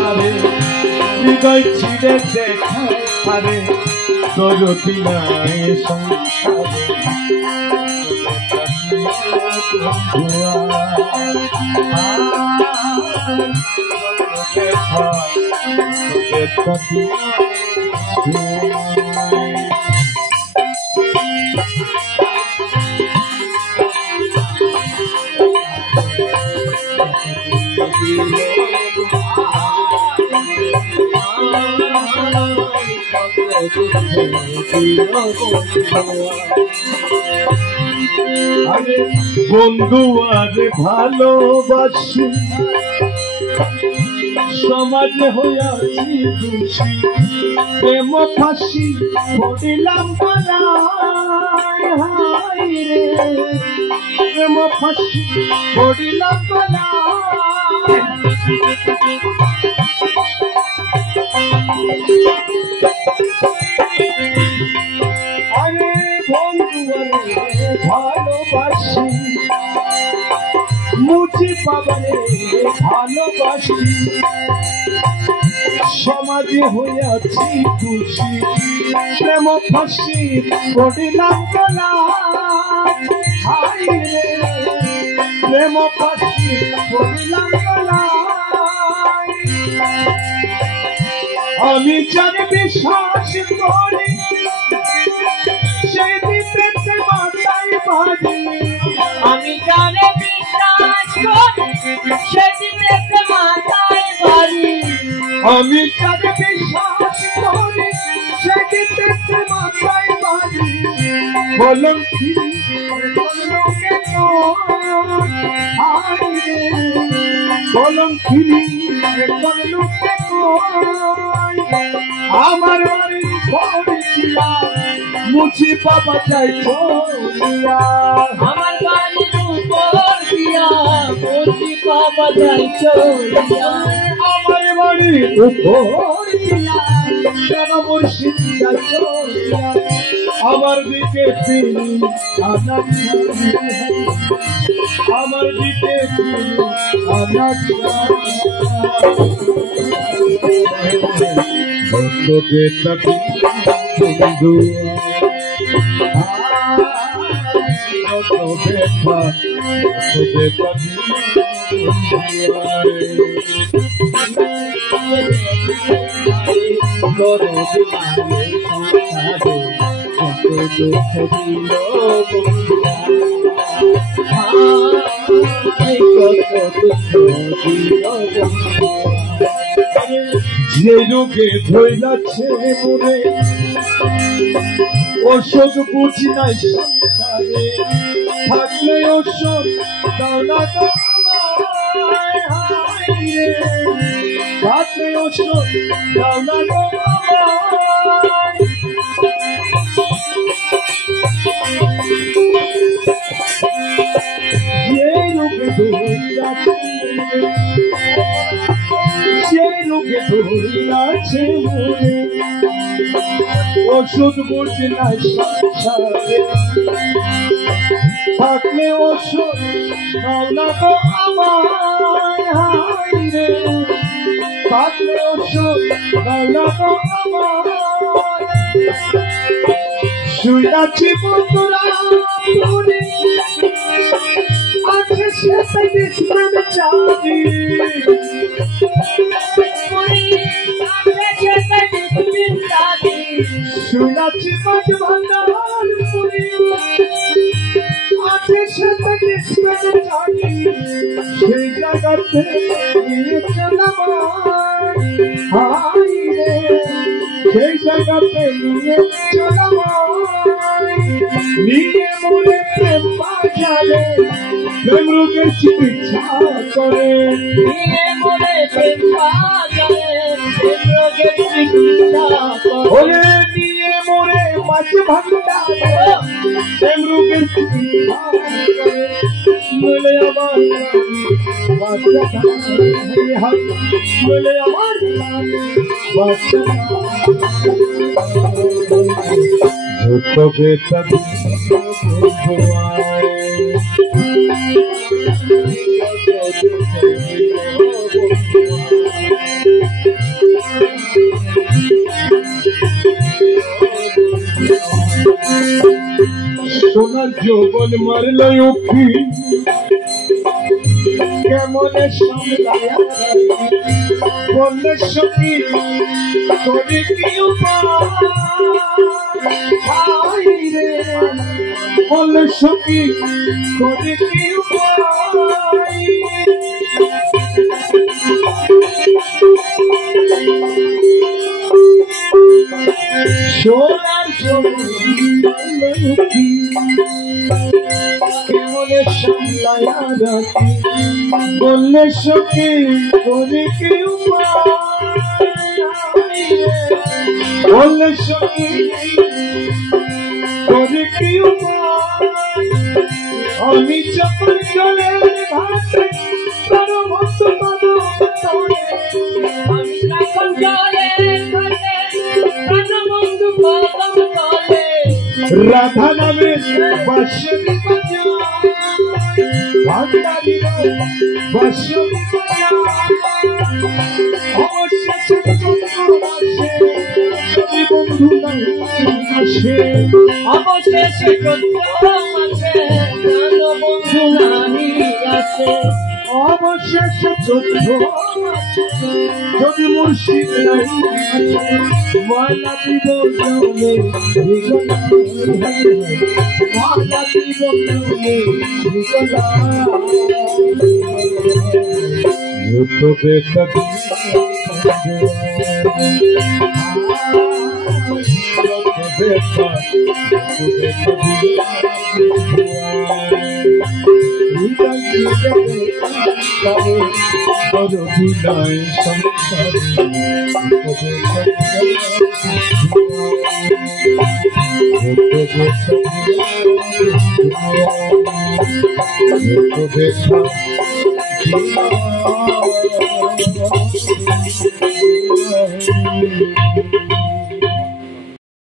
আরে হৃদয় ছিঁড়ে দেখায় আরে দরদি নাই সংসারে আরে বন্ধু আরে ভালোবাসি সমাজে হইয়াছি খুশি প্রেম ফাঁসি পড়িলাম গলায় হায় রে প্রেম ফাঁসি পড়িলাম গলায় আরে বন্ধু আরে ভালোবাসি মুচি পাবনে ভালোবাসি সমাজে হইয়াছি খুশি প্রেম ফাঁসি পড়িলাম গলায় হায় রে প্রেম ফাঁসি পড়িলাম গলায় আমি জানি বিশ্বাস করি সেই দিতে মাথায় বাড়ি আমি জানি বিশ্বাস করি সেই দিতে মাথায় বাড়ি আমি জানি বিশ্বাস করি সেই দিতে মাথায় বাড়ি বলুন কি বললো কেন বলুন কি বললো কেন আমার বাড়ি পড়িয়া মুচি পাপা চাই চলিয়া আমার বাড়ির উপর দিয়া মুচি পাপা যাই চলিয়া আমার বাড়ির উপর দিয়া কেন মুর্শিদিয়া চলিয়া আমার দিকে ফিরি আমার দিকে ফিরি বন্ধুকে তাকি বন্ধু কত ব্যথা যে রোগে ধইলাছে মনে ওষুধ বুঝি নাই সংসারে থাকলে ওষুধ দাও না তো আমায় হায় রে থাকলে ওষুধ দাও না তো আমায় যে রোগে ধইলাছে সেই রোগে ধরিয়াছে মনে ওষুধ বুঝি নাই সংসারে থাকলে ওষুধ দাও না তো আমায় হায় রে থাকলে ওষুধ দাও না তো আমায় শুইয়াছি বন্ধুরা আছে সে বিস্মৃত চাঁদি শুনাছি মাঝ ভান্ডার পুরী আছে সে বিস্মৃত চাঁদি সেই জায়গাতে নিয়ে চলাম হায় রে সেই জায়গাতে নিয়ে চলাম নিয়ে মনে প্রেম বাজারে প্রেম রোগের চিকিৎসা করে নিয়ে মনে প্রেম বাজারে প্রেম রোগের চিকিৎসা করে নিয়ে মরে মাছ ভান্ডারে প্রেম রোগের চিকিৎসা করে বলে আমার বাচ্চা হাত বলে আমার বাচ্চা তবে তবে যৌবন মারল উঠি কেমনে সামলায়া বললে সখী তোরে কি উপায় রে বললে সখী তোরে কি উপায় সোনার উঠি কেমনে সামলায়া রাখি বললে সখী তোরে কি উপায় বললে সখী তোরে কি উপায় আমি যখন চলে ভাসে তোর মতো মতো তোরে আমি যখন চলে ভাসে প্রাণ বন্ধু কদম তলে রাধা নামে বাঁশরি বাজা ভান্ডারি বাঁশরি বাজা অবশেষে সবই বন্ধু নাই আসে অবশেষে চৈত্র মাসে প্রাণ বন্ধু নাহি আসে অবশেষে চৈত্র মাসে যদি মুর্শিদ নাই আসে মালা দিব জমে মালা দিব জমে তো বেটা বিদায় সংসারে দেখা